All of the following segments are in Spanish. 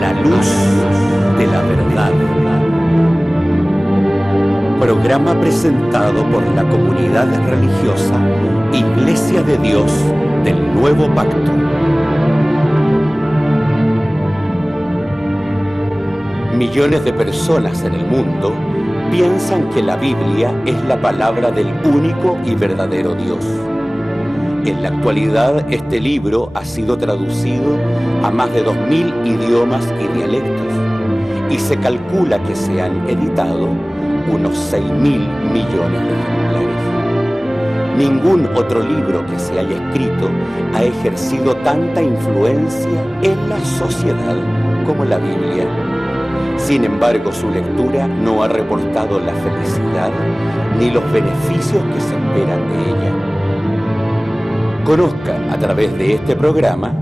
la luz de la verdad. Programa presentado por la comunidad religiosa Iglesia de Dios del Nuevo Pacto. Millones de personas en el mundo piensan que la Biblia es la palabra del único y verdadero Dios. En la actualidad, este libro ha sido traducido a más de 2000 idiomas y dialectos, y se calcula que se han editado unos 6.000 millones de ejemplares. Ningún otro libro que se haya escrito ha ejercido tanta influencia en la sociedad como la Biblia. Sin embargo, su lectura no ha reportado la felicidad ni los beneficios que se esperan de ella. Conozca a través de este programa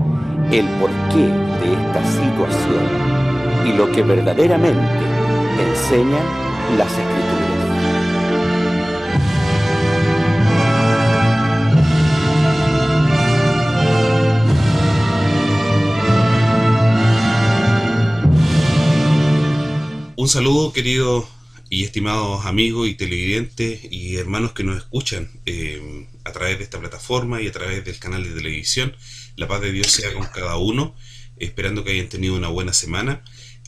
el porqué de esta situación y lo que verdaderamente enseñan las Escrituras. Un saludo, queridos y estimados amigos y televidentes y hermanos que nos escuchan a través de esta plataforma y a través del canal de televisión. La paz de Dios sea con cada uno, esperando que hayan tenido una buena semana.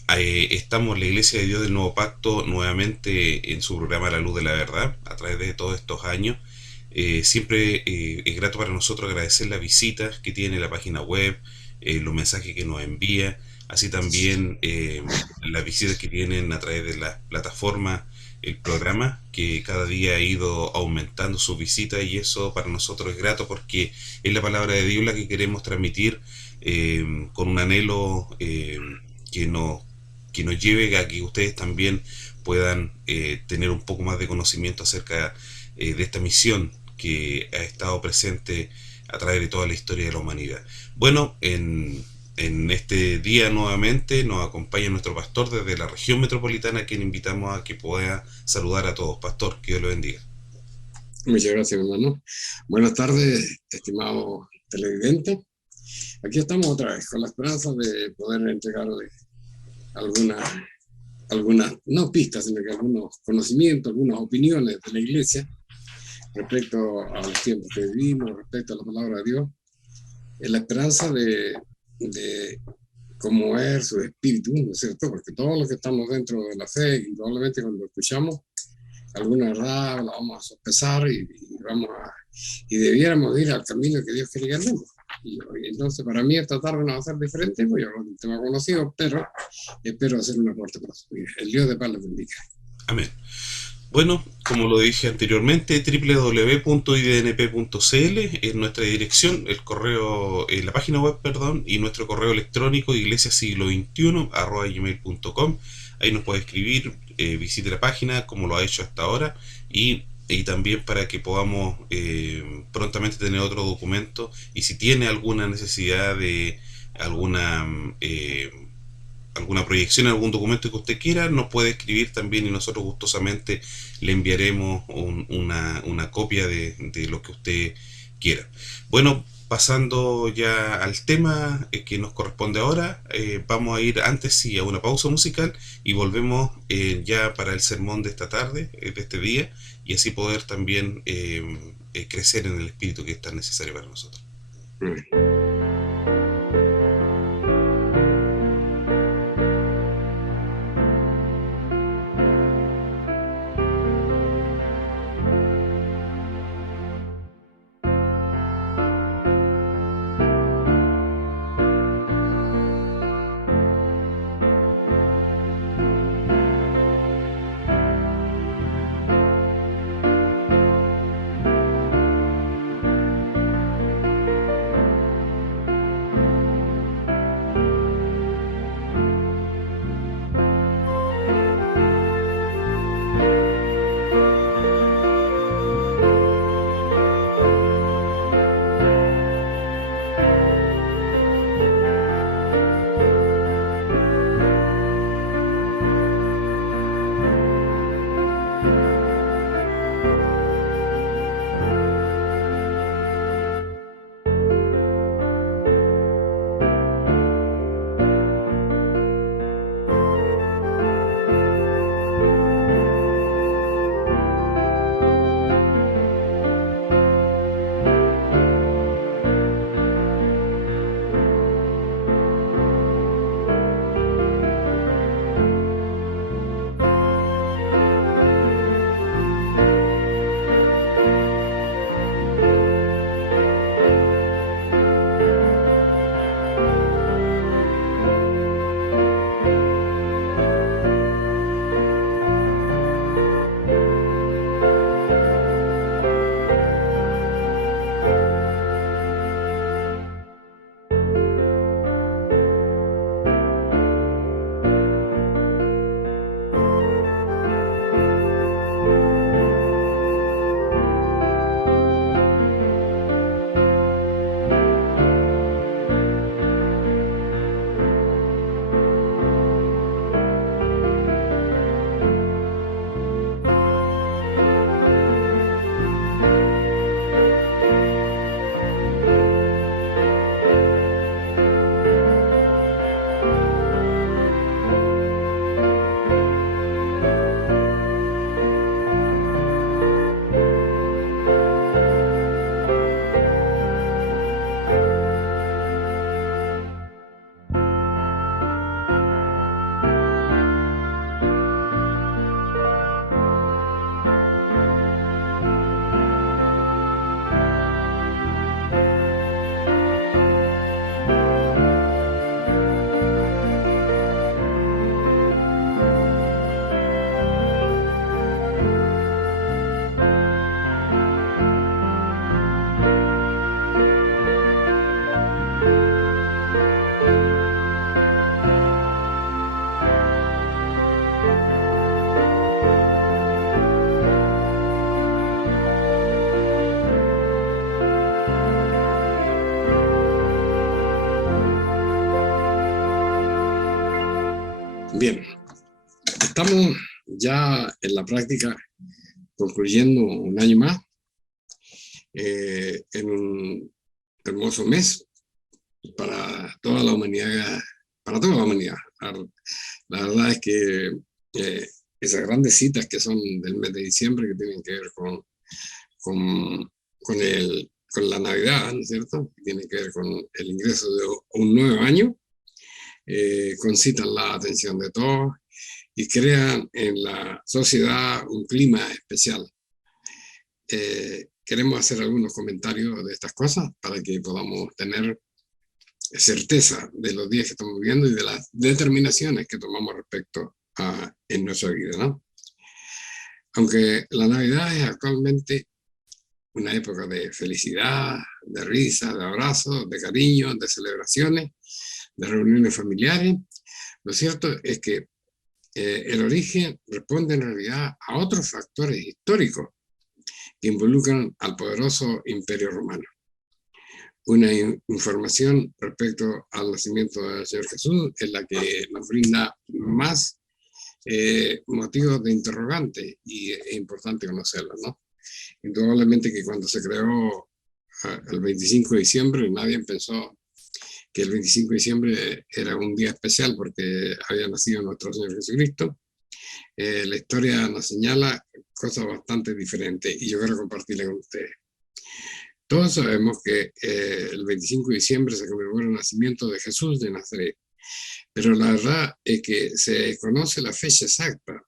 Estamos en la Iglesia de Dios del Nuevo Pacto nuevamente en su programa La Luz de la Verdad a través de todos estos años. Siempre es grato para nosotros agradecer las visitas que tiene la página web, los mensajes que nos envía, así también las visitas que tienen a través de la plataforma, el programa, que cada día ha ido aumentando sus visitas, y eso para nosotros es grato porque es la palabra de Dios la que queremos transmitir con un anhelo que nos lleve a que ustedes también puedan tener un poco más de conocimiento acerca de esta misión que ha estado presente a través de toda la historia de la humanidad. Bueno, en este día nuevamente nos acompaña nuestro pastor desde la región metropolitana, a quien invitamos a que pueda saludar a todos. Pastor, que Dios lo bendiga. Muchas gracias, hermano. Buenas tardes, estimado televidente. Aquí estamos otra vez con la esperanza de poder entregarle algunas, no pistas, sino que algunos conocimientos, algunas opiniones de la Iglesia respecto a los tiempos que vivimos, respecto a la palabra de Dios, en la esperanza de conmover su espíritu, ¿no es cierto? Porque todos los que estamos dentro de la fe, indudablemente cuando escuchamos alguna verdad la vamos a sopesar y debiéramos ir al camino que Dios quiere que andemos. Y entonces para mí esta tarde no va a ser diferente, pues yo no tema conocido, pero espero hacer un aporte para su vida. El Dios de paz les bendiga. Amén. Bueno, como lo dije anteriormente, www.idnp.cl es nuestra dirección, el correo, la página web, y nuestro correo electrónico iglesiasiglo21@gmail.com. Ahí nos puede escribir, visite la página como lo ha hecho hasta ahora, y también para que podamos prontamente tener otro documento, y si tiene alguna necesidad de alguna proyección, algún documento que usted quiera, nos puede escribir también y nosotros gustosamente le enviaremos una copia de lo que usted quiera. Bueno, pasando ya al tema que nos corresponde ahora, vamos a ir antes sí a una pausa musical y volvemos ya para el sermón de esta tarde, de este día, y así poder también crecer en el espíritu que es tan necesario para nosotros. Bien, estamos ya en la práctica concluyendo un año más, en un hermoso mes para toda la humanidad, para toda la humanidad. La verdad es que esas grandes citas que son del mes de diciembre, que tienen que ver con la Navidad, ¿no es cierto? Que tienen que ver con el ingreso de un nuevo año, concitan la atención de todos y crean en la sociedad un clima especial. Queremos hacer algunos comentarios de estas cosas para que podamos tener certeza de los días que estamos viviendo y de las determinaciones que tomamos respecto en nuestra vida, ¿no? Aunque la Navidad es actualmente una época de felicidad, de risa, de abrazos, de cariño, de celebraciones, de reuniones familiares, lo cierto es que el origen responde en realidad a otros factores históricos que involucran al poderoso Imperio Romano. Una información respecto al nacimiento del Señor Jesús es la que nos brinda más motivos de interrogante y es importante conocerla, ¿no? Indudablemente que cuando se creó el 25 de diciembre, nadie pensó que el 25 de diciembre era un día especial porque había nacido nuestro Señor Jesucristo. La historia nos señala cosas bastante diferentes y yo quiero compartirla con ustedes. Todos sabemos que el 25 de diciembre se conmemora el nacimiento de Jesús de Nazaret, pero la verdad es que se conoce la fecha exacta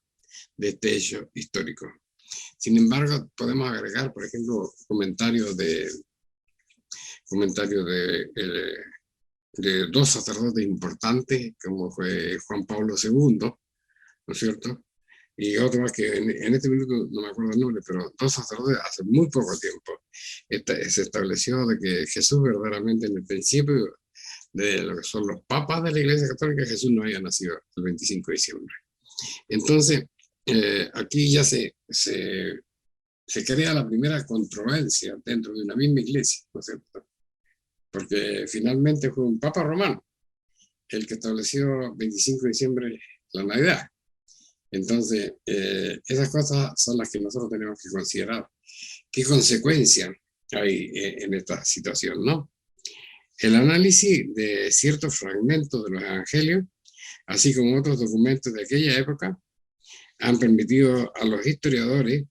de este hecho histórico. Sin embargo, podemos agregar, por ejemplo, comentarios de dos sacerdotes importantes, como fue Juan Pablo II, ¿no es cierto? Y otro más que en este minuto no me acuerdo el nombre, pero dos sacerdotes hace muy poco tiempo se estableció de que Jesús verdaderamente en el principio de lo que son los papas de la Iglesia Católica, Jesús no había nacido el 25 de diciembre. Entonces, aquí ya se crea la primera controversia dentro de una misma iglesia, ¿no es cierto? Porque finalmente fue un papa romano el que estableció 25 de diciembre la Navidad. Entonces, esas cosas son las que nosotros tenemos que considerar. ¿Qué consecuencias hay en esta situación, no? El análisis de ciertos fragmentos de los evangelios, así como otros documentos de aquella época, han permitido a los historiadores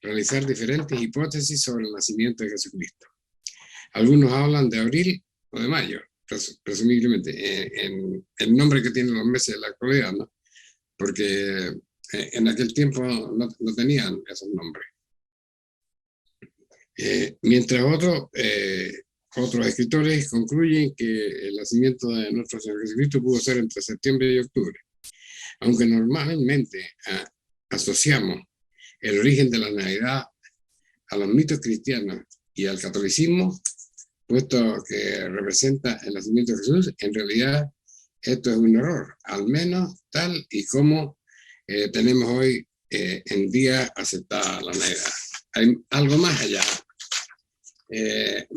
realizar diferentes hipótesis sobre el nacimiento de Jesucristo. Algunos hablan de abril o de mayo, presumiblemente, en el nombre que tienen los meses de la actualidad, ¿no? Porque en aquel tiempo no tenían esos nombres. Mientras otros escritores concluyen que el nacimiento de nuestro Señor Jesucristo pudo ser entre septiembre y octubre, aunque normalmente asociamos el origen de la Navidad a los mitos cristianos y al catolicismo, puesto que representa el nacimiento de Jesús, en realidad esto es un error, al menos tal y como tenemos hoy en día aceptada la Navidad. Hay algo más allá de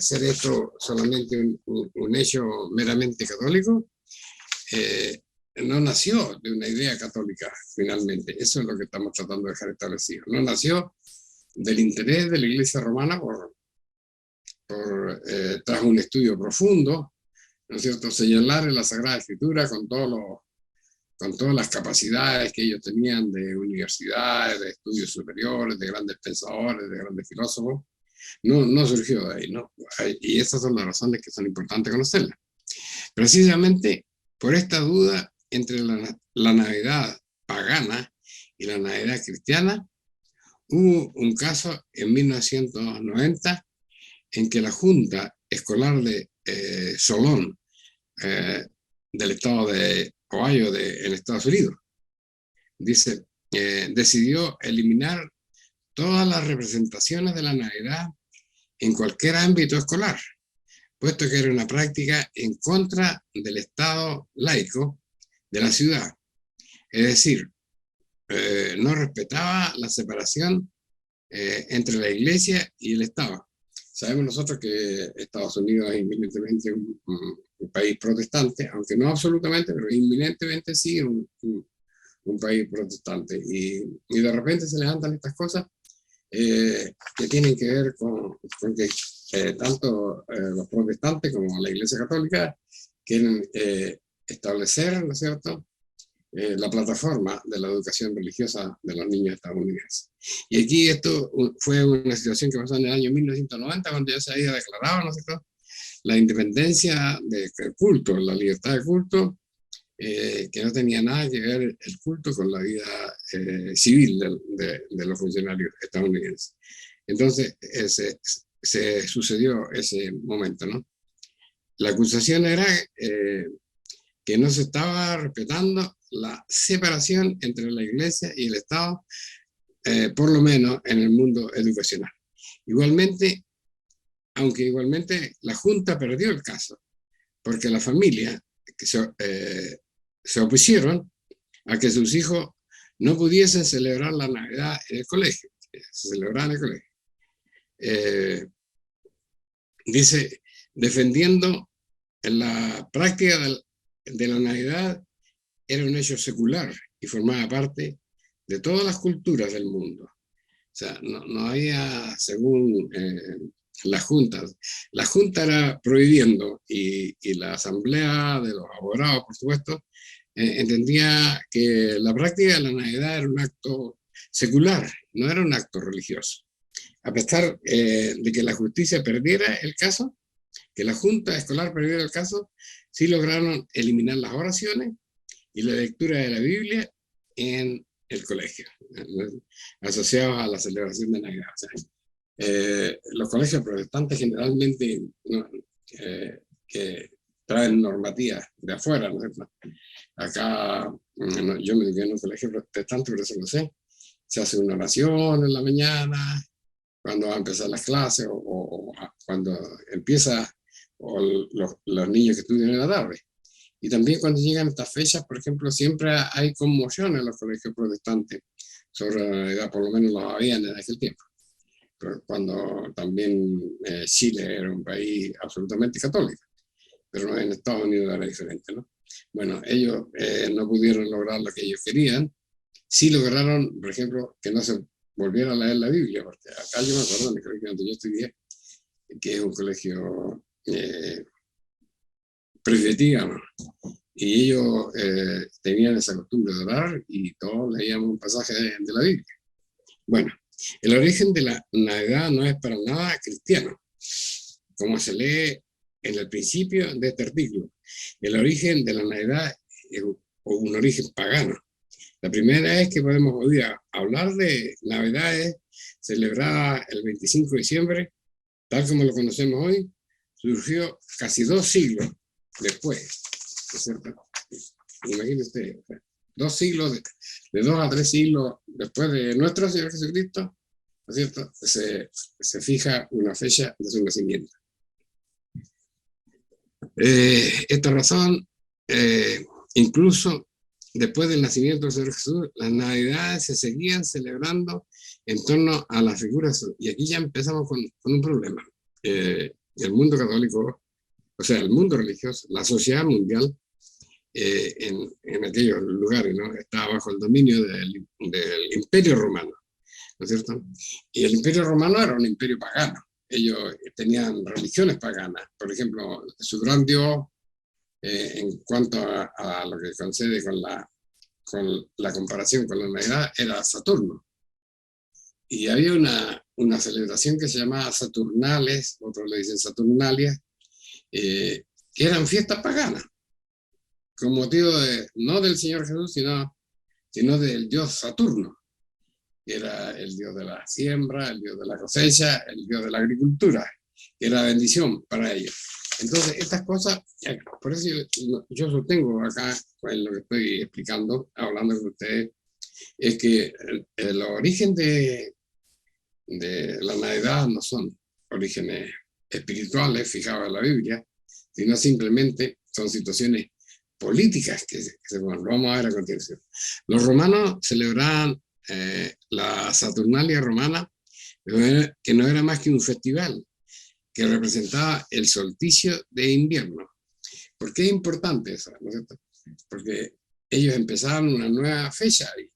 ser esto solamente un hecho meramente católico. No nació de una idea católica, finalmente. Eso es lo que estamos tratando de dejar establecido. No nació del interés de la Iglesia romana tras un estudio profundo, ¿no es cierto?, señalar en la Sagrada Escritura con todas las capacidades que ellos tenían de universidades, de estudios superiores, de grandes pensadores, de grandes filósofos. No surgió de ahí, ¿no? Y esas son las razones que son importantes conocerlas. Precisamente por esta duda entre la Navidad pagana y la Navidad cristiana, hubo un caso en 1990 en que la Junta Escolar de Solón, del estado de Ohio, en Estados Unidos, decidió eliminar todas las representaciones de la Navidad en cualquier ámbito escolar, puesto que era una práctica en contra del Estado laico de la ciudad. Es decir, no respetaba la separación entre la Iglesia y el Estado. Sabemos nosotros que Estados Unidos es inminentemente un país protestante, aunque no absolutamente, pero inminentemente sí un país protestante. Y de repente se levantan estas cosas que tienen que ver con que tanto los protestantes como la Iglesia Católica quieren establecer, ¿no es cierto?, la plataforma de la educación religiosa de los niños estadounidenses. Y aquí esto fue una situación que pasó en el año 1990, cuando ya se había declarado, ¿no es cierto?, la independencia del culto, la libertad de culto, que no tenía nada que ver el culto con la vida civil de los funcionarios estadounidenses. Entonces, se sucedió ese momento, ¿no? La acusación era que no se estaba respetando la separación entre la Iglesia y el Estado, por lo menos en el mundo educacional. Igualmente, aunque igualmente la Junta perdió el caso, porque la familia que se opusieron a que sus hijos no pudiesen celebrar la Navidad en el colegio, se celebraba en el colegio. Dice, defendiendo la práctica de la Navidad era un hecho secular y formaba parte de todas las culturas del mundo. O sea, no había, según la Junta era prohibiendo y la Asamblea de los Abogados, por supuesto, entendía que la práctica de la Navidad era un acto secular, no era un acto religioso. A pesar de que la justicia perdiera el caso, que la Junta Escolar perdiera el caso, sí lograron eliminar las oraciones y la lectura de la Biblia en el colegio, asociados a la celebración de Navidad. O sea, los colegios protestantes generalmente que traen normativas de afuera, ¿no es cierto? Acá, yo me dediqué en un colegio protestante, pero eso lo sé, se hace una oración en la mañana, cuando va a empezar las clases, o cuando empieza, o los niños que estudian en la tarde. Y también cuando llegan estas fechas, por ejemplo, siempre hay conmoción en los colegios protestantes sobre la Navidad, por lo menos lo habían en aquel tiempo. Pero cuando también Chile era un país absolutamente católico, pero en Estados Unidos era diferente, ¿no? Bueno, ellos no pudieron lograr lo que ellos querían. Sí lograron, por ejemplo, que no se volviera a leer la Biblia, porque acá yo me acuerdo en el colegio donde yo estudié, que es un colegio presbiteriano, y ellos tenían esa costumbre de orar y todos leíamos un pasaje de la Biblia. Bueno, el origen de la Navidad no es para nada cristiano, como se lee en el principio de este artículo. El origen de la Navidad es un origen pagano. La primera vez que podemos oír hablar de Navidades celebrada el 25 de diciembre, tal como lo conocemos hoy, surgió casi 2 siglos después, ¿no es cierto? Imagínense, 2 siglos, de 2 a 3 siglos después de nuestro Señor Jesucristo, ¿no es cierto?, se fija una fecha de su nacimiento. Esta razón, incluso después del nacimiento del Señor Jesús, las Navidades se seguían celebrando en torno a las figuras, y aquí ya empezamos con un problema. El mundo católico, o sea, el mundo religioso, la sociedad mundial, en aquellos lugares, ¿no?, estaba bajo el dominio del Imperio Romano, ¿no es cierto? Y el Imperio Romano era un imperio pagano. Ellos tenían religiones paganas. Por ejemplo, su gran dios, en cuanto a lo que concede con la comparación con la Navidad, era Saturno. Y había una celebración que se llamaba Saturnales, otros le dicen Saturnalias, que eran fiestas paganas, con motivo no del Señor Jesús, sino del dios Saturno, que era el dios de la siembra, el dios de la cosecha, el dios de la agricultura, que era bendición para ellos. Entonces, estas cosas, por eso yo sostengo acá, en lo que estoy explicando, hablando con ustedes, es que el origen de la Navidad no son orígenes espirituales fijados en la Biblia, sino simplemente son situaciones políticas que lo vamos a ver a continuación. Los romanos celebraban la Saturnalia romana, que no era más que un festival que representaba el solsticio de invierno. ¿Por qué es importante eso? ¿No es cierto? Porque ellos empezaron una nueva fecha, y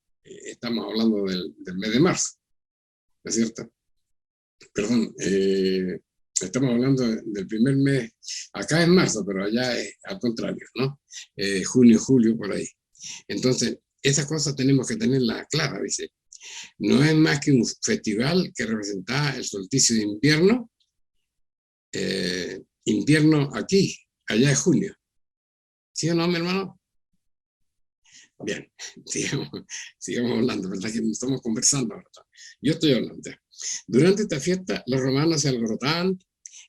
estamos hablando del mes de marzo, ¿no es cierto? Perdón, estamos hablando del primer mes, acá es marzo, pero allá es al contrario, ¿no? Junio, julio, por ahí. Entonces, esas cosas tenemos que tenerlas claras, dice. No es más que un festival que representaba el solsticio de invierno, invierno aquí, allá es junio. ¿Sí o no, mi hermano? Bien, sigamos hablando, ¿verdad? Que estamos conversando, ¿verdad? Yo estoy hablando. Durante esta fiesta, los romanos se alborotaban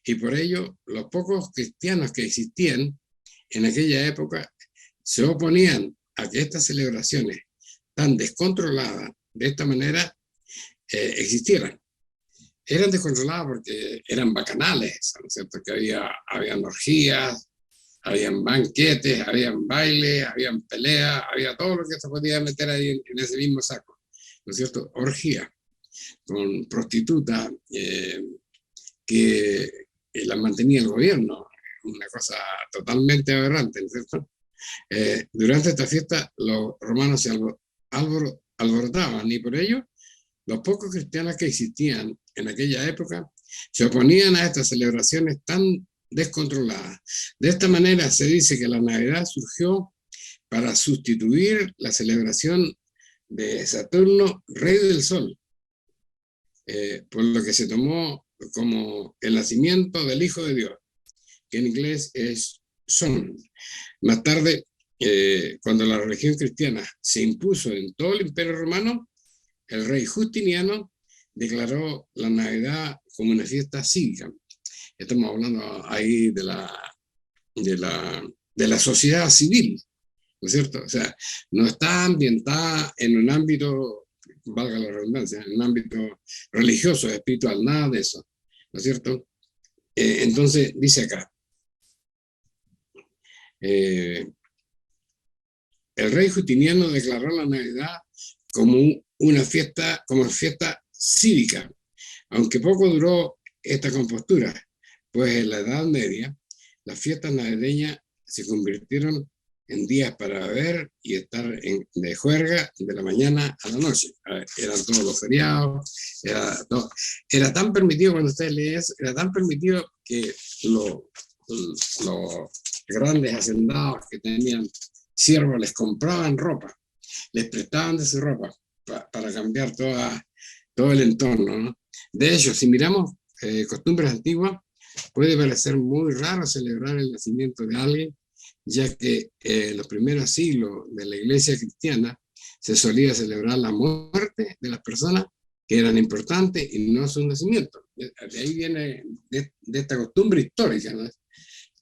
y por ello los pocos cristianos que existían en aquella época se oponían a que estas celebraciones tan descontroladas de esta manera existieran. Eran descontroladas porque eran bacanales, ¿no es cierto? Que habían orgías, habían banquetes, habían bailes, habían peleas, había todo lo que se podía meter ahí en ese mismo saco, ¿no es cierto? Orgía, con prostitutas que las mantenía el gobierno, una cosa totalmente aberrante, ¿no es cierto? Durante esta fiesta los romanos se alborotaban y por ello los pocos cristianos que existían en aquella época se oponían a estas celebraciones tan descontroladas. De esta manera se dice que la Navidad surgió para sustituir la celebración de Saturno, rey del sol, por lo que se tomó como el nacimiento del Hijo de Dios, que en inglés es Son. Más tarde, cuando la religión cristiana se impuso en todo el Imperio Romano, el rey Justiniano declaró la Navidad como una fiesta cívica. Estamos hablando ahí de la sociedad civil, ¿no es cierto? O sea, no está ambientada en un ámbito, valga la redundancia, en un ámbito religioso, espiritual, nada de eso, ¿no es cierto? Entonces, dice acá, el rey Justiniano declaró la Navidad como una fiesta, como fiesta cívica, aunque poco duró esta compostura, pues en la Edad Media las fiestas navideñas se convirtieron en días para beber y estar de juerga de la mañana a la noche. Eran todos los feriados, era tan permitido, cuando ustedes leen eso, era tan permitido que los grandes hacendados que tenían siervos les compraban ropa, les prestaban de su ropa para cambiar todo el entorno, ¿no? De hecho, si miramos costumbres antiguas, puede parecer muy raro celebrar el nacimiento de alguien, ya que en los primeros siglos de la iglesia cristiana se solía celebrar la muerte de las personas que eran importantes y no su nacimiento. De ahí viene de esta costumbre histórica, ¿no?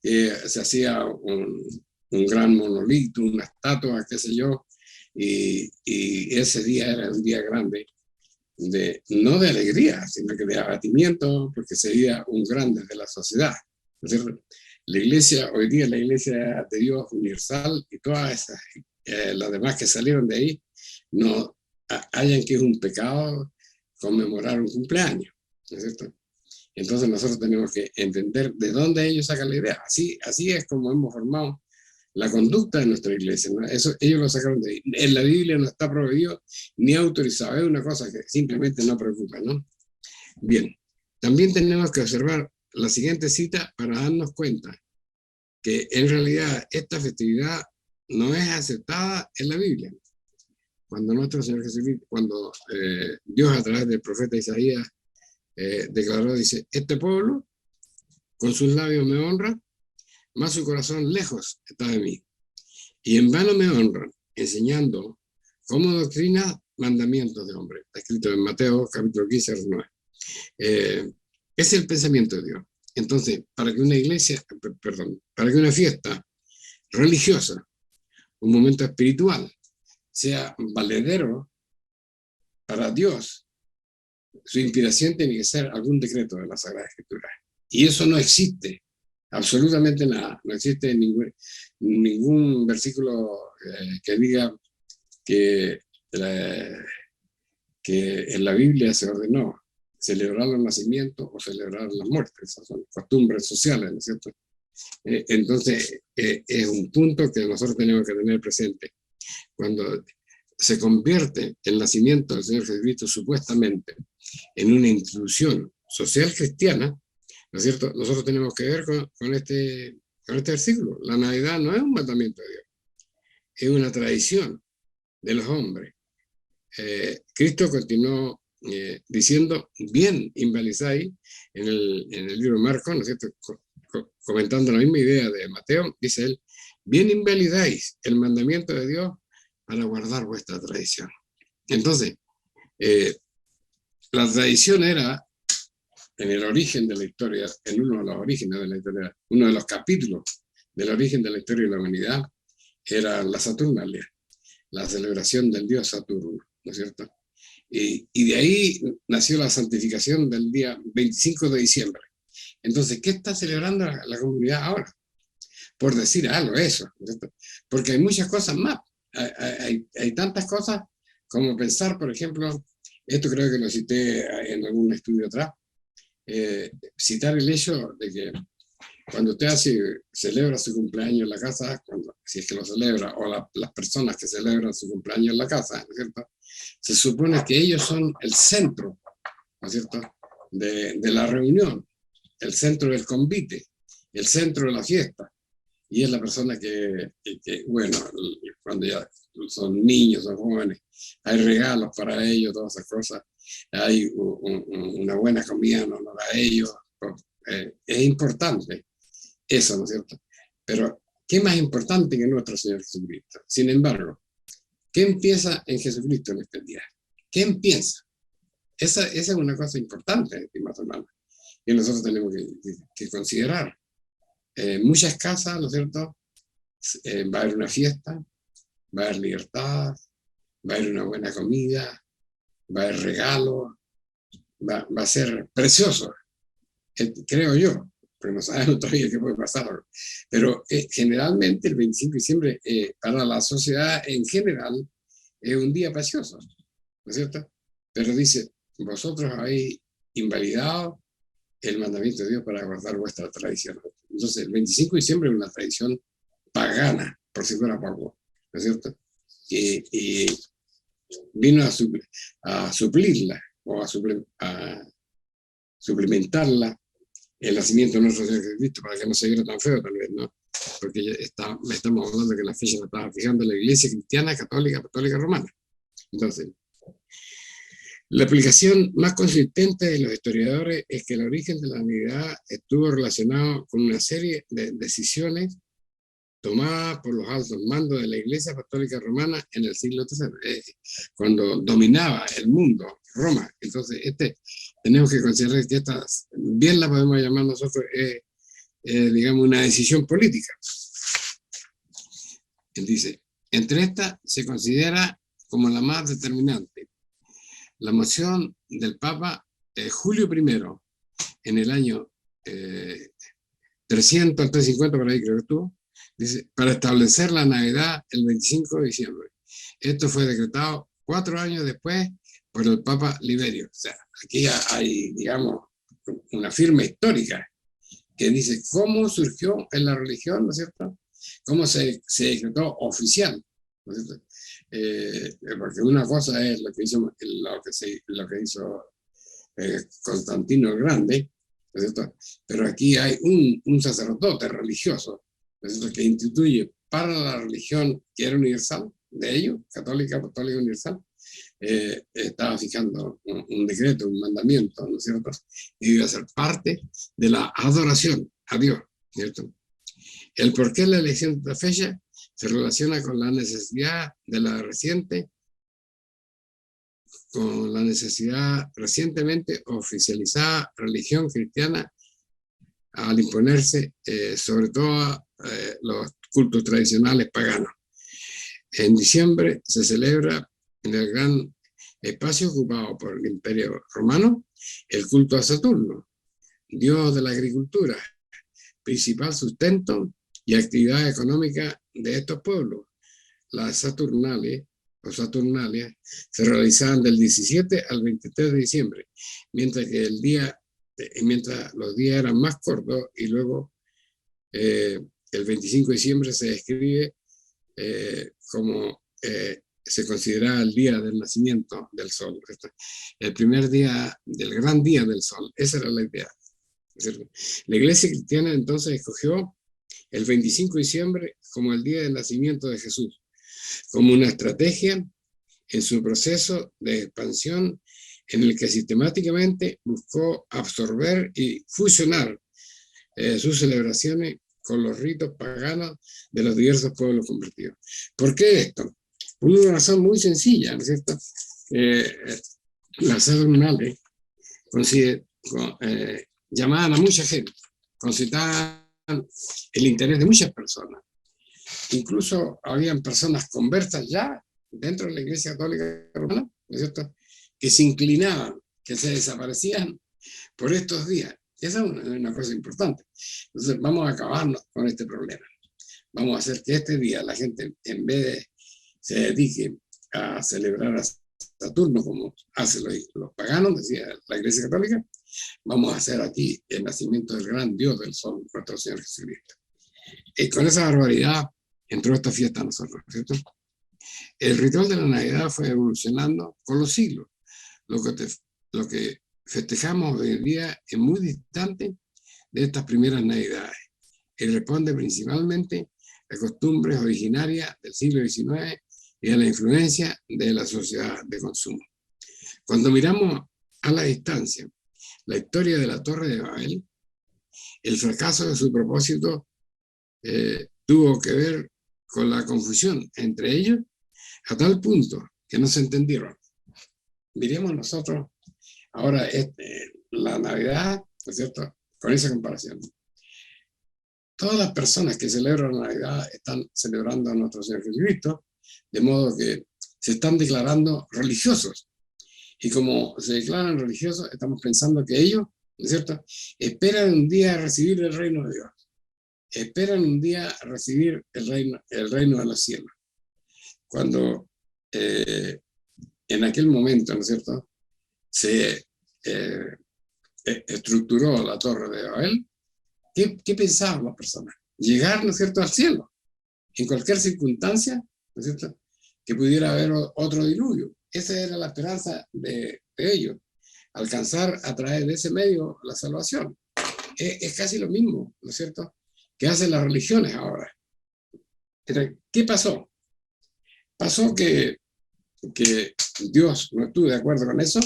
Se hacía un gran monolito, una estatua, qué sé yo, y ese día era un día grande, no de alegría, sino que de abatimiento, porque sería un grande de la sociedad. Entonces, la iglesia, hoy día la iglesia de Dios universal y todas esas, las demás que salieron de ahí, no hayan que es un pecado conmemorar un cumpleaños, ¿no es cierto? Entonces nosotros tenemos que entender de dónde ellos sacan la idea. Así es como hemos formado la conducta de nuestra iglesia, ¿no? Eso ellos lo sacaron de ahí. En la Biblia no está prohibido ni autorizado, es una cosa que simplemente no preocupa, ¿no? Bien, también tenemos que observar la siguiente cita para darnos cuenta que en realidad esta festividad no es aceptada en la Biblia. Cuando nuestro Señor Jesucristo, cuando Dios a través del profeta Isaías declaró, dice, este pueblo con sus labios me honra, mas su corazón lejos está de mí. Y en vano me honran, enseñando como doctrina mandamientos de hombre. Está escrito en Mateo capítulo 15, 9. Es el pensamiento de Dios. Entonces, para que una fiesta religiosa, un momento espiritual, sea valedero para Dios, su inspiración tiene que ser algún decreto de la Sagrada Escritura. Y eso no existe, absolutamente nada. No existe ningún versículo que diga que en la Biblia se ordenó celebrar los nacimientos o celebrar las muertes. Esas son costumbres sociales, ¿no es cierto? Entonces, es un punto que nosotros tenemos que tener presente. Cuando se convierte el nacimiento del Señor Jesucristo supuestamente en una institución social cristiana, ¿no es cierto? Nosotros tenemos que ver con este versículo. La Navidad no es un mandamiento de Dios, es una tradición de los hombres. Cristo continuó diciendo, bien invalidáis, en el libro de Marcos, ¿no es cierto? Comentando la misma idea de Mateo, dice él, bien invalidáis el mandamiento de Dios para guardar vuestra tradición. Entonces, la tradición era, en el origen de la historia, en uno de los orígenes de la historia, uno de los capítulos del origen de la historia de la humanidad, era la Saturnalia, la celebración del dios Saturno, ¿no es cierto? Y de ahí nació la santificación del día 25 de diciembre. Entonces, ¿qué está celebrando la comunidad ahora? Por decir algo, eso, ¿no es cierto? Porque hay muchas cosas más. Hay tantas cosas como pensar, por ejemplo, esto creo que lo cité en algún estudio atrás, citar el hecho de que cuando usted celebra su cumpleaños en la casa, si es que lo celebra, o las personas que celebran su cumpleaños en la casa, ¿no es cierto? Se supone que ellos son el centro, ¿no es cierto?, de la reunión, el centro del convite, el centro de la fiesta. Y es la persona que, bueno, cuando ya son niños, son jóvenes, hay regalos para ellos, todas esas cosas, hay una buena comida en honor a ellos, es importante eso, ¿no es cierto? Pero, ¿qué más importante que nuestro Señor Jesucristo? Sin embargo, ¿qué empieza en Jesucristo en este día? ¿Qué empieza? Esa es una cosa importante, estimados hermanos, que nosotros tenemos que considerar. Muchas casas, ¿no es cierto? Va a haber una fiesta, va a haber libertad, va a haber una buena comida, va a haber regalos, va a ser precioso, creo yo, porque no sabemos todavía qué puede pasar. Pero generalmente el 25 de diciembre para la sociedad en general es un día precioso, ¿no es cierto? Pero dice, vosotros habéis invalidado el mandamiento de Dios para guardar vuestra tradición. Entonces, el 25 de diciembre es una tradición pagana, por si fuera poco, ¿no es cierto? Y vino a suplirla o a suplementarla el nacimiento de nuestro Señor Jesucristo, para que no se viera tan feo tal vez, ¿no? Porque ya estamos hablando que la fecha la estaba fijando la Iglesia Cristiana Católica Romana. Entonces, la explicación más consistente de los historiadores es que el origen de la Navidad estuvo relacionado con una serie de decisiones tomadas por los altos mandos de la Iglesia Católica Romana en el siglo III, cuando dominaba el mundo, Roma. Entonces, tenemos que considerar que esta, bien la podemos llamar nosotros, digamos, una decisión política. Él dice, entre estas se considera como la más determinante la moción del Papa Julio I, en el año 300 al 350, por ahí creo que estuvo, dice, para establecer la Navidad el 25 de diciembre. Esto fue decretado 4 años después por el Papa Liberio. O sea, aquí hay, digamos, una firma histórica que dice cómo surgió en la religión, ¿no es cierto? Cómo se decretó oficial, ¿no es cierto? Porque una cosa es lo que hizo Constantino el Grande, ¿no es cierto? Pero aquí hay un sacerdote religioso, ¿no es cierto?, que instituye para la religión que era universal, de ellos, católica, apostólica universal, estaba fijando un decreto, un mandamiento, ¿no es cierto?, y iba a ser parte de la adoración a Dios, ¿cierto? El porqué de la elección de esta fecha se relaciona con la necesidad recientemente oficializada religión cristiana al imponerse sobre todo los cultos tradicionales paganos. En diciembre se celebra en el gran espacio ocupado por el Imperio Romano el culto a Saturno, dios de la agricultura, principal sustento y actividad económica de estos pueblos. Las Saturnales o Saturnalia, se realizaban del 17 al 23 de diciembre, mientras los días eran más cortos, y luego el 25 de diciembre se describe como se consideraba el día del nacimiento del sol, el primer día del gran día del sol. Esa era la idea. La Iglesia cristiana entonces escogió el 25 de diciembre como el día del nacimiento de Jesús, como una estrategia en su proceso de expansión, en el que sistemáticamente buscó absorber y fusionar sus celebraciones con los ritos paganos de los diversos pueblos convertidos. ¿Por qué esto? Por una razón muy sencilla, ¿no es cierto? Las Saturnales llamaban a mucha gente, concitaban el interés de muchas personas. Incluso habían personas conversas ya dentro de la Iglesia Católica Romana, ¿no es cierto?, que se inclinaban, que se desaparecían por estos días. Esa es una cosa importante. Entonces vamos a acabarnos con este problema. Vamos a hacer que este día la gente, en vez de se dedique a celebrar a Saturno como hacen los paganos, decía la Iglesia Católica, vamos a hacer aquí el nacimiento del gran Dios del Sol, nuestro Señor Jesucristo. Y con esa barbaridad entró esta fiesta a nosotros, ¿cierto? El ritual de la Navidad fue evolucionando con los siglos. Lo que festejamos hoy en día es muy distante de estas primeras Navidades y responde principalmente a costumbres originarias del siglo XIX y a la influencia de la sociedad de consumo. Cuando miramos a la distancia la historia de la Torre de Babel, el fracaso de su propósito tuvo que ver con la confusión entre ellos, a tal punto que no se entendieron. Miremos nosotros ahora la Navidad, ¿no es cierto?, con esa comparación. Todas las personas que celebran la Navidad están celebrando a nuestro Señor Jesucristo, de modo que se están declarando religiosos. Y como se declaran religiosos, estamos pensando que ellos, ¿no es cierto?, esperan un día recibir el reino de Dios. Esperan un día recibir el reino de los cielos. Cuando en aquel momento, ¿no es cierto?, se estructuró la Torre de Babel, ¿qué pensaban las personas? Llegar, ¿no es cierto?, al cielo, en cualquier circunstancia, ¿no es cierto?, que pudiera haber otro diluvio. Esa era la esperanza de ellos, alcanzar a través de ese medio la salvación. Es casi lo mismo, ¿no es cierto?, que hacen las religiones ahora. ¿Qué pasó? Pasó que Dios no estuvo de acuerdo con eso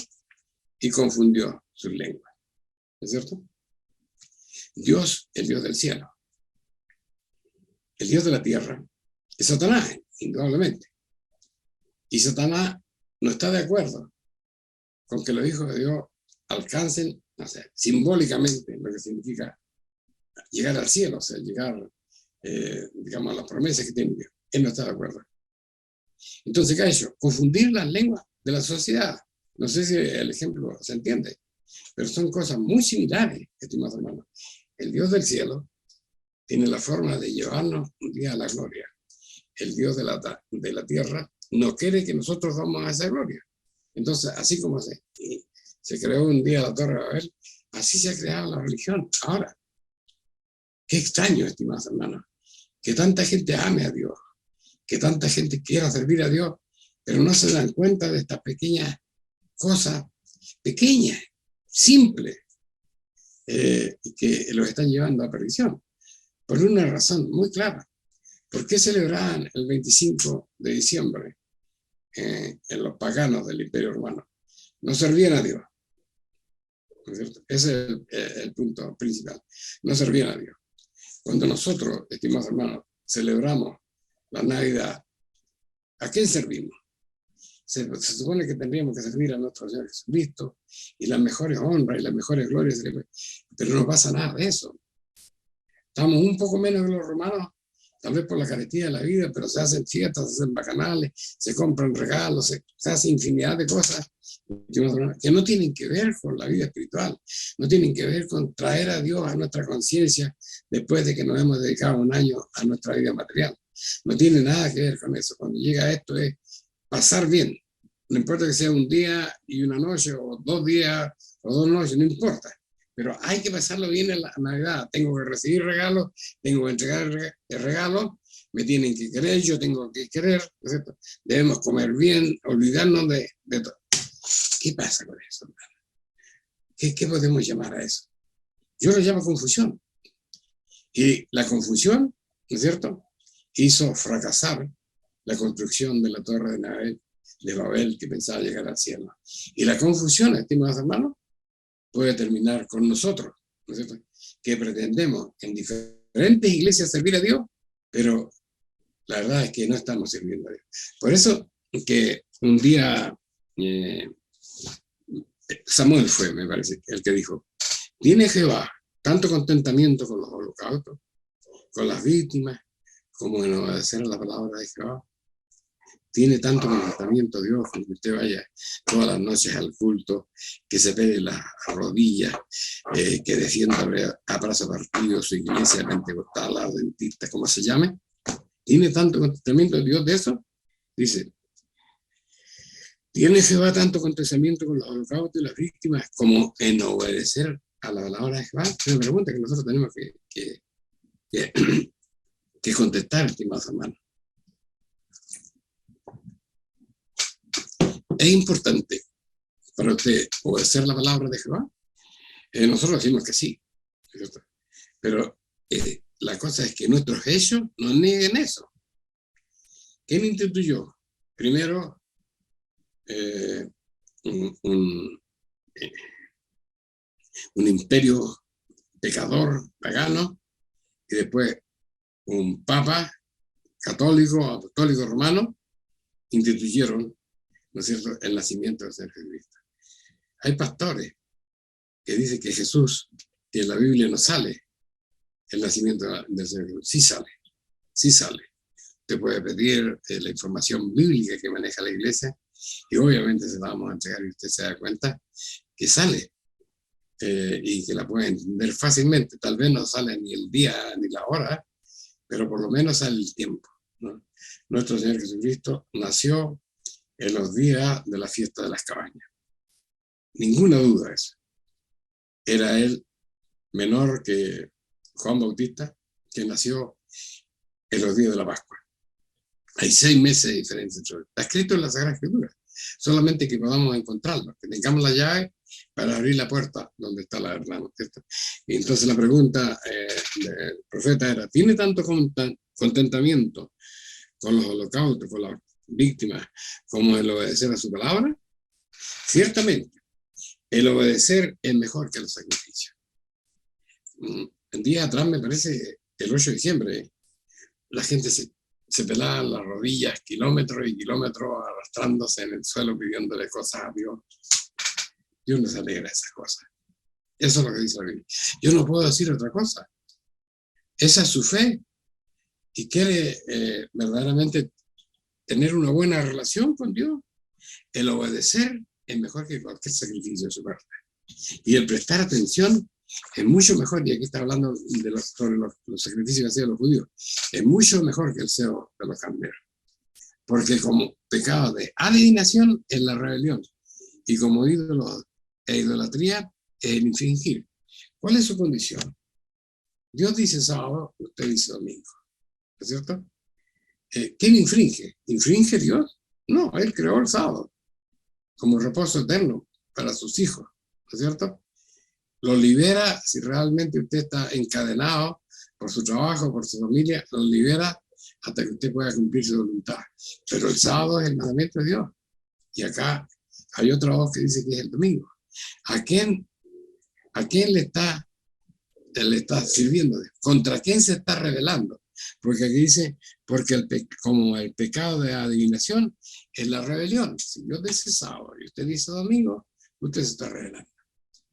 y confundió sus lenguas, ¿no es cierto? Dios, el Dios del cielo, el Dios de la tierra, es Satanás, indudablemente. Y Satanás no está de acuerdo con que los hijos de Dios alcancen, no sé, simbólicamente lo que significa llegar al cielo, o sea, llegar, digamos, a las promesas que tiene Dios. Él no está de acuerdo. Entonces, ¿qué ha hecho? Confundir las lenguas de la sociedad. No sé si el ejemplo se entiende, pero son cosas muy similares, estimados hermanos. El Dios del cielo tiene la forma de llevarnos un día a la gloria. El Dios de la tierra no quiere que nosotros vamos a esa gloria. Entonces, así como se creó un día la Torre de Babel, así se ha creado la religión. Ahora, qué extraño, estimados hermanos, que tanta gente ame a Dios, que tanta gente quiera servir a Dios, pero no se dan cuenta de estas pequeñas cosas, pequeñas, simples, que los están llevando a perdición. Por una razón muy clara. ¿Por qué celebraban el 25 de diciembre en los paganos del Imperio Romano? No servían a Dios, ¿no es cierto? Ese es el punto principal. No servían a Dios. Cuando nosotros, estimados hermanos, celebramos la Navidad, ¿a quién servimos? Se supone que tendríamos que servir a nuestro Señor Jesucristo y las mejores honras y las mejores glorias, pero no pasa nada de eso. Estamos un poco menos que los romanos, tal vez por la carestía de la vida, pero se hacen fiestas, se hacen bacanales, se compran regalos, se hace infinidad de cosas que no tienen que ver con la vida espiritual, no tienen que ver con traer a Dios a nuestra conciencia después de que nos hemos dedicado un año a nuestra vida material. No tiene nada que ver con eso. Cuando llega esto es pasar bien. No importa que sea un día y una noche, o 2 días, o 2 noches, no importa. Pero hay que pasarlo bien en la Navidad. Tengo que recibir regalos, tengo que entregar regalos, me tienen que querer, yo tengo que querer, ¿no es cierto? Debemos comer bien, olvidarnos de todo. ¿Qué pasa con eso, hermano? ¿Qué podemos llamar a eso? Yo lo llamo confusión. Y la confusión, ¿no es cierto?, hizo fracasar la construcción de la torre de Babel que pensaba llegar al cielo. Y la confusión, estimados hermanos, puede terminar con nosotros, ¿no es cierto?, que pretendemos en diferentes iglesias servir a Dios, pero la verdad es que no estamos sirviendo a Dios. Por eso que un día Samuel fue, me parece, el que dijo: tiene Jehová tanto contentamiento con los holocaustos, con las víctimas, como en obedecer a la palabra de Jehová. Tiene tanto contentamiento Dios con que usted vaya todas las noches al culto, que se pegue las rodillas, que defienda a brazo partido su iglesia pentecostal, adventista, como se llame. Tiene tanto contentamiento Dios de eso. Dice: tiene Jehová tanto contentamiento con los holocaustos y las víctimas como en obedecer a la palabra de Jehová. Es una pregunta que nosotros tenemos que contestar, estimados hermanos. Es importante para usted obedecer la palabra de Jehová. Nosotros decimos que sí, ¿cierto? Pero la cosa es que nuestros hechos no nieguen eso. ¿Quién instituyó? Primero, un imperio pecador, pagano, y después un papa católico, apostólico romano, instituyeron, ¿no es cierto?, el nacimiento del Señor Jesucristo. Hay pastores que dicen que Jesús, que en la Biblia no sale el nacimiento del Señor Jesús. Sí sale, sí sale. Usted puede pedir la información bíblica que maneja la iglesia y obviamente se la vamos a entregar y usted se da cuenta que sale y que la puede entender fácilmente. Tal vez no sale ni el día ni la hora, pero por lo menos sale el tiempo, ¿no? Nuestro Señor Jesucristo nació en los días de la fiesta de las cabañas. Ninguna duda de eso. Era él menor que Juan Bautista, que nació en los días de la Pascua. Hay 6 meses de diferencia. Está escrito en la Sagrada Escritura. Solamente que podamos encontrarlo, que tengamos la llave para abrir la puerta donde está la verdad, ¿no es cierto? Y entonces la pregunta del profeta era: ¿tiene tanto contentamiento con los holocaustos, con las víctimas, como el obedecer a su palabra? Ciertamente, el obedecer es mejor que los sacrificios. En días atrás, me parece, el 8 de diciembre, la gente se pelaba las rodillas kilómetros y kilómetros arrastrándose en el suelo pidiéndole cosas a Dios. Dios no se alegra de esas cosas. Eso es lo que dice la Biblia. Yo no puedo decir otra cosa. Esa es su fe y quiere verdaderamente tener una buena relación con Dios. El obedecer es mejor que cualquier sacrificio de su parte. Y el prestar atención es mucho mejor, y aquí está hablando sobre los sacrificios que hacían los judíos, es mucho mejor que el cebo de los carneros. Porque como pecado de adivinación es la rebelión, y como ídolo e idolatría es el infringir. ¿Cuál es su condición? Dios dice sábado, usted dice domingo, ¿no es cierto? ¿Quién infringe? ¿Infringe Dios? No, Él creó el sábado como reposo eterno para sus hijos, ¿no es cierto? Lo libera si realmente usted está encadenado por su trabajo, por su familia, lo libera hasta que usted pueda cumplir su voluntad. Pero el sábado es el mandamiento de Dios. Y acá hay otra voz que dice que es el domingo. ¿A quién le está sirviendo? ¿Contra quién se está rebelando? Porque aquí dice, porque como el pecado de adivinación es la rebelión. Si Dios dice sábado y usted dice domingo, usted se está rebelando.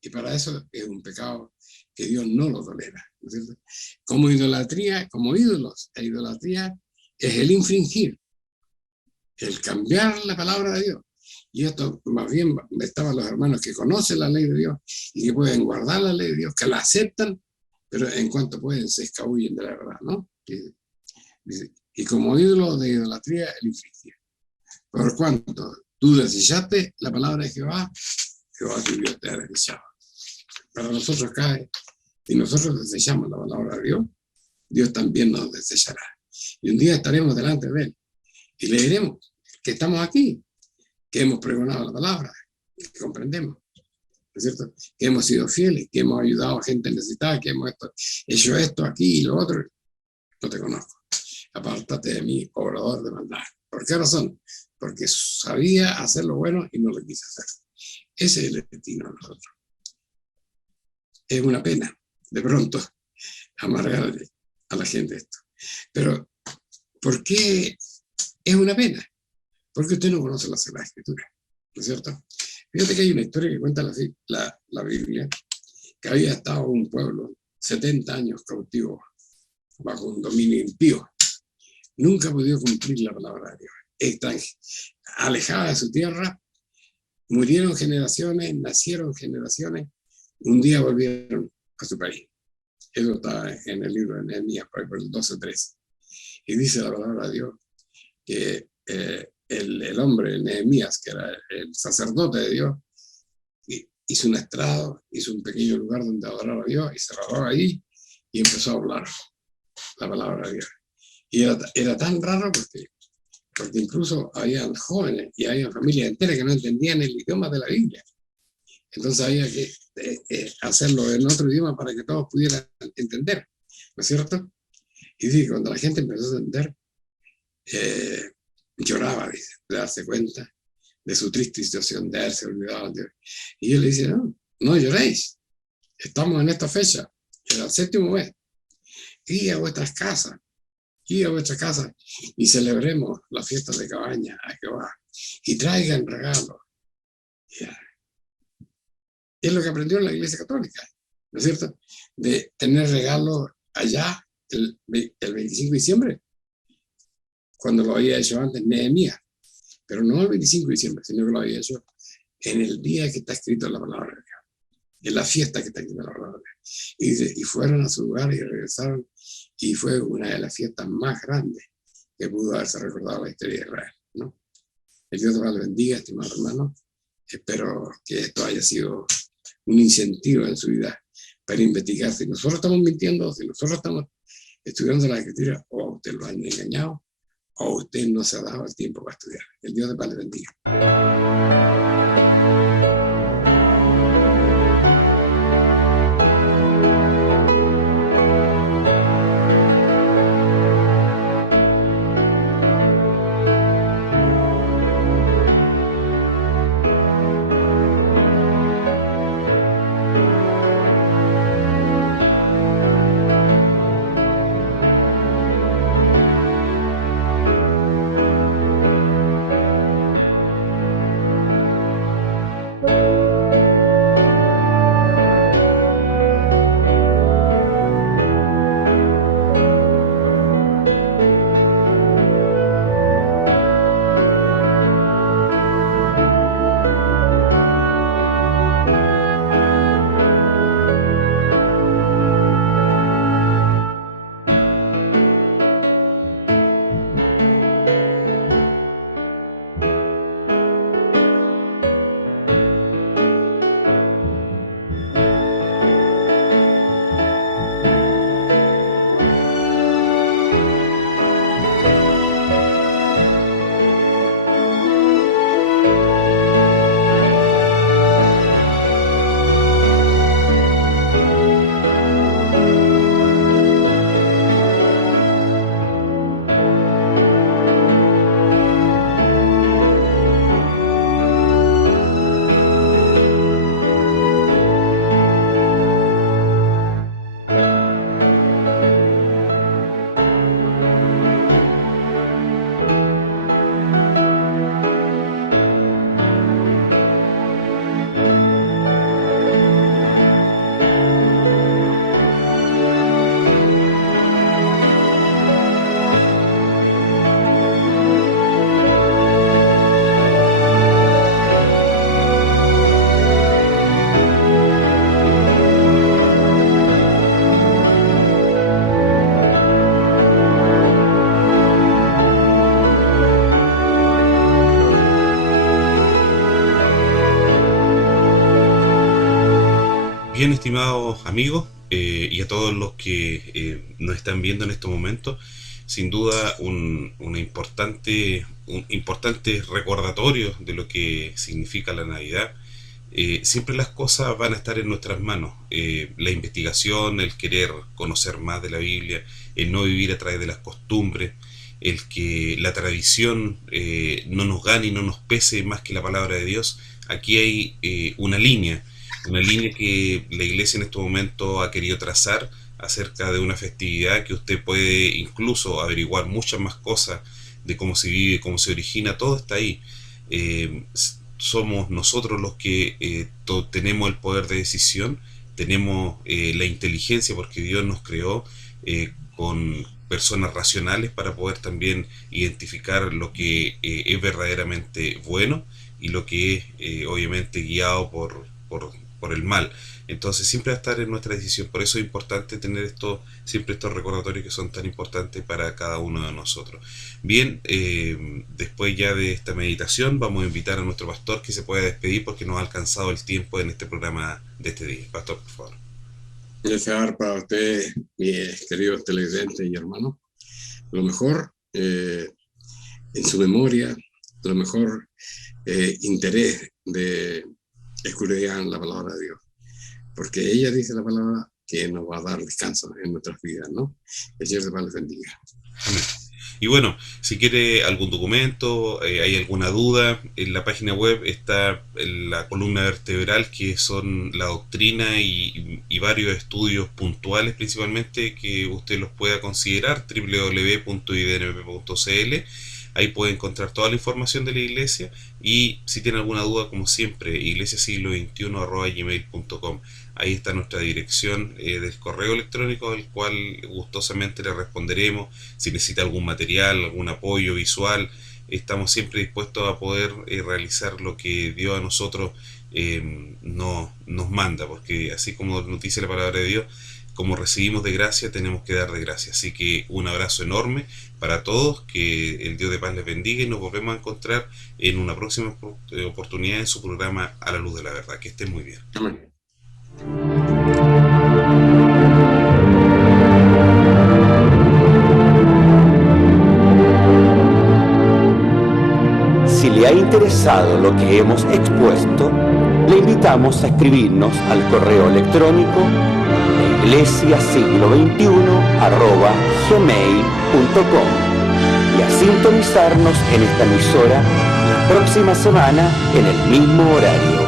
Y para eso es un pecado que Dios no lo tolera, ¿no es cierto? Como idolatría, como ídolos e idolatría es el infringir, el cambiar la palabra de Dios. Y esto más bien estaban los hermanos que conocen la ley de Dios y que pueden guardar la ley de Dios, que la aceptan, pero en cuanto pueden se escabullen de la verdad, ¿no? Y como ídolo de idolatría, el infringir. Por cuanto tú desechaste la palabra de Jehová, Jehová tu Dios te ha desechado. Para nosotros cae, si nosotros desechamos la palabra de Dios, Dios también nos desechará. Y un día estaremos delante de Él y le diremos que estamos aquí, que hemos pregonado la palabra, que comprendemos, ¿no es cierto? Que hemos sido fieles, que hemos ayudado a gente necesitada, que hemos hecho esto aquí y lo otro. No te conozco. Apártate de mí, obrador de maldad. ¿Por qué razón? Porque sabía hacer lo bueno y no lo quise hacer. Ese es el destino de nosotros. Es una pena, de pronto, amargarle a la gente esto. Pero, ¿por qué es una pena? Porque usted no conoce la Sagrada Escritura, ¿no es cierto? Fíjate que hay una historia que cuenta la Biblia, que había estado un pueblo 70 años cautivo bajo un dominio impío. Nunca pudo cumplir la palabra de Dios. Alejada de su tierra, murieron generaciones, nacieron generaciones, un día volvieron a su país. Eso está en el libro de Nehemías, por el 12:13. Y dice la palabra de Dios que el hombre Nehemías, que era el sacerdote de Dios, hizo un estrado, hizo un pequeño lugar donde adorar a Dios y se paró ahí y empezó a hablar la palabra de Dios. Y era tan raro porque incluso había jóvenes y había familias enteras que no entendían el idioma de la Biblia. Entonces había que hacerlo en otro idioma para que todos pudieran entender, ¿no es cierto? Y dice, cuando la gente empezó a entender, lloraba, dice, de darse cuenta de su triste situación, de haberse olvidado de Dios. Y él le dice, no lloréis, estamos en esta fecha, era el 7º mes, y a vuestras casas y celebremos la fiesta de cabaña a Jehová y traigan regalos. Yeah. Es lo que aprendió en la Iglesia Católica, ¿no es cierto? De tener regalos allá el 25 de diciembre, cuando lo había hecho antes Nehemías, pero no el 25 de diciembre, sino que lo había hecho en el día que está escrito en la palabra de Dios, en la fiesta que está escrita en la palabra de Dios. Y fueron a su lugar y regresaron, y fue una de las fiestas más grandes que pudo haberse recordado en la historia de Israel, ¿no? El Dios te bendiga, estimado hermano. Espero que esto haya sido un incentivo en su vida para investigar si nosotros estamos mintiendo, si nosotros estamos estudiando la Escritura, o usted lo han engañado, o usted no se ha dado el tiempo para estudiar. El Dios de paz le bendiga. bien, estimados amigos, y a todos los que nos están viendo en estos momentos, sin duda un importante recordatorio de lo que significa la Navidad. Siempre las cosas van a estar en nuestras manos. La investigación, el querer conocer más de la Biblia, el no vivir a través de las costumbres, el que la tradición no nos gane y no nos pese más que la palabra de Dios. Aquí hay una línea que la iglesia en este momento ha querido trazar acerca de una festividad que usted puede incluso averiguar muchas más cosas de cómo se vive, cómo se origina, todo está ahí. Somos nosotros los que tenemos el poder de decisión, tenemos la inteligencia, porque Dios nos creó con personas racionales para poder también identificar lo que es verdaderamente bueno y lo que es obviamente guiado por el mal. Entonces siempre va a estar en nuestra decisión. Por eso es importante tener siempre estos recordatorios que son tan importantes para cada uno de nosotros. Bien, después ya de esta meditación vamos a invitar a nuestro pastor que se pueda despedir, porque nos ha alcanzado el tiempo en este programa de este día. Pastor, por favor. Desear para usted, mis queridos televidentes y hermanos, lo mejor en su memoria, lo mejor interés de escudriñar la palabra de Dios, porque ella dice la palabra que nos va a dar descanso en nuestras vidas, ¿no? El Señor de paz les bendiga. Amén. Y bueno, si quiere algún documento, hay alguna duda, en la página web está la columna vertebral, que son la doctrina y varios estudios puntuales principalmente que usted los pueda considerar, www.idnp.cl. Ahí puede encontrar toda la información de la iglesia, y si tiene alguna duda, como siempre, iglesiasiglo21@gmail.com. Ahí está nuestra dirección del correo electrónico, al cual gustosamente le responderemos. Si necesita algún material, algún apoyo visual, estamos siempre dispuestos a poder realizar lo que Dios a nosotros nos manda, porque así como nos dice la palabra de Dios, como recibimos de gracia, tenemos que dar de gracia. Así que un abrazo enorme para todos, que el Dios de paz les bendiga, y nos volvemos a encontrar en una próxima oportunidad en su programa A la Luz de la Verdad. Que estén muy bien. Amén. Si le ha interesado lo que hemos expuesto, le invitamos a escribirnos al correo electrónico iglesiasiglo21@gmail.com y a sintonizarnos en esta emisora la próxima semana en el mismo horario.